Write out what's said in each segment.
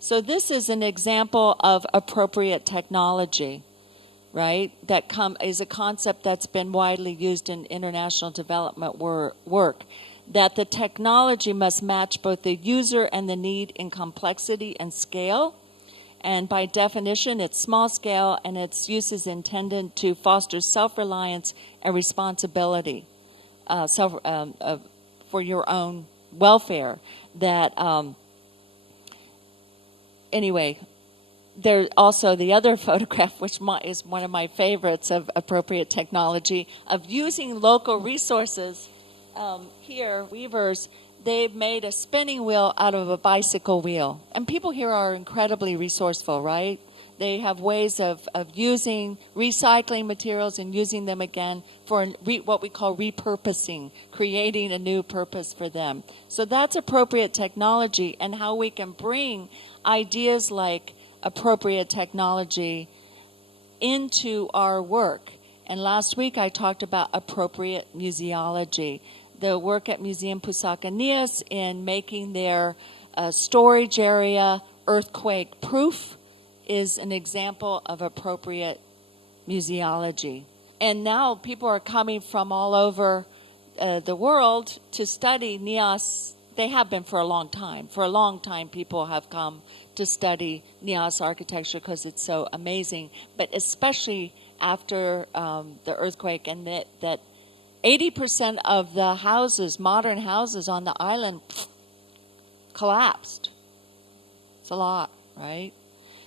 So this is an example of appropriate technology, right? That is a concept that's been widely used in international development work, that the technology must match both the user and the need in complexity and scale. And by definition, it's small scale, and its use is intended to foster self-reliance and responsibility for your own welfare. That anyway, there's also the other photograph, which is one of my favorites of appropriate technology, of using local resources. Here, weavers, they've made a spinning wheel out of a bicycle wheel. And people here are incredibly resourceful, right? They have ways of using, recycling materials and using them again for what we call repurposing, creating a new purpose for them. So that's appropriate technology, and how we can bring ideas like appropriate technology into our work. And last week I talked about appropriate museology. The work at Museum Pusaka Nias in making their storage area earthquake proof is an example of appropriate museology. And now people are coming from all over the world to study Nias. They have been for a long time. For a long time, people have come to study Nias architecture because it's so amazing. But especially after the earthquake, and that 80% of the houses, modern houses on the island, collapsed. It's a lot, right?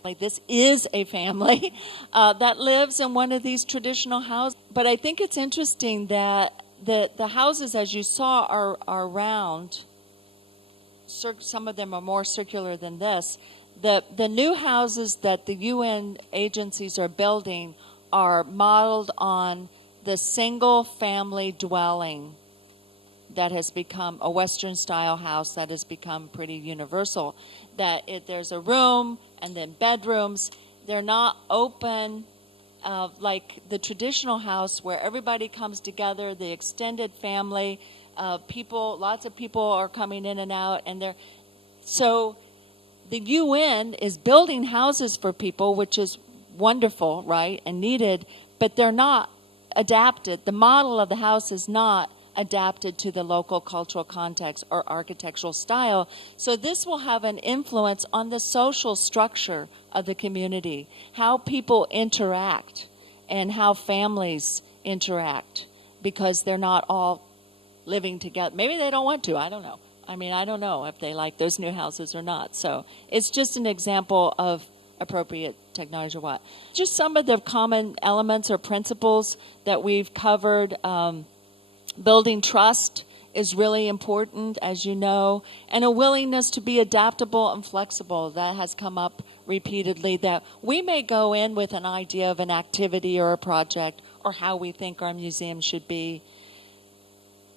Like, this is a family that lives in one of these traditional houses. But I think it's interesting that the houses, as you saw, are round. Some of them are more circular than this. The new houses that the UN agencies are building are modeled on the single family dwelling that has become a Western style house that has become pretty universal. That there's a room and then bedrooms. They're not open like the traditional house where everybody comes together, the extended family, lots of people are coming in and out, and so the UN is building houses for people, which is wonderful, right, and needed, but they're not adapted. The model of the house is not adapted to the local cultural context or architectural style. So this will have an influence on the social structure of the community, how people interact and how families interact, because they're not all living together. Maybe they don't want to. I don't know. I don't know if they like those new houses or not. So it's just an example of appropriate technology or what. Just some of the common elements or principles that we've covered. Building trust is really important, as you know, and a willingness to be adaptable and flexible. That has come up repeatedly, that we may go in with an idea of an activity or a project or how we think our museum should be,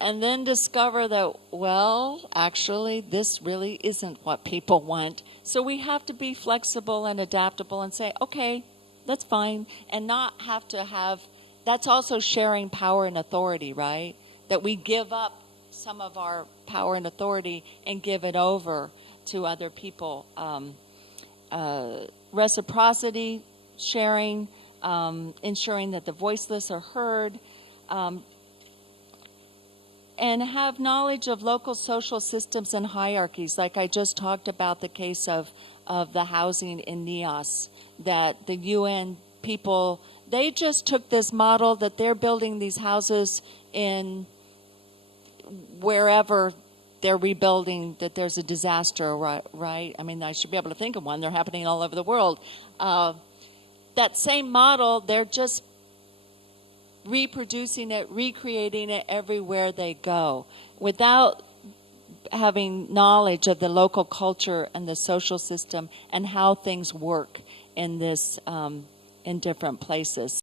and then discover that, well, actually, this really isn't what people want. So we have to be flexible and adaptable and say, okay, that's fine, and not have to have, that's also sharing power and authority, right? That we give up some of our power and authority and give it over to other people. Reciprocity, sharing, ensuring that the voiceless are heard, and have knowledge of local social systems and hierarchies. Like I just talked about the case of the housing in Nias, that the UN people, they just took this model that they're building these houses in wherever they're rebuilding, that there's a disaster, right? I should be able to think of one. They're happening all over the world. That same model, they're just reproducing it, recreating it everywhere they go, without having knowledge of the local culture and the social system and how things work in this in different places.